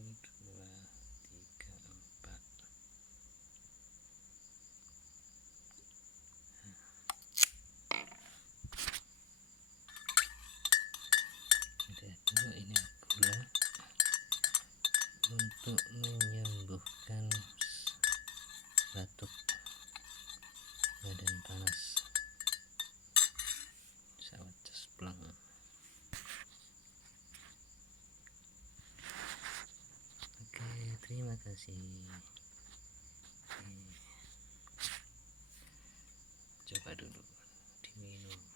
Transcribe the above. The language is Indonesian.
2, 3, 4. Ada 2 ini gula untuk menyembuhkan batuk, badan panas, sawat cespleng. Oke, terima kasih. Coba dulu diminum.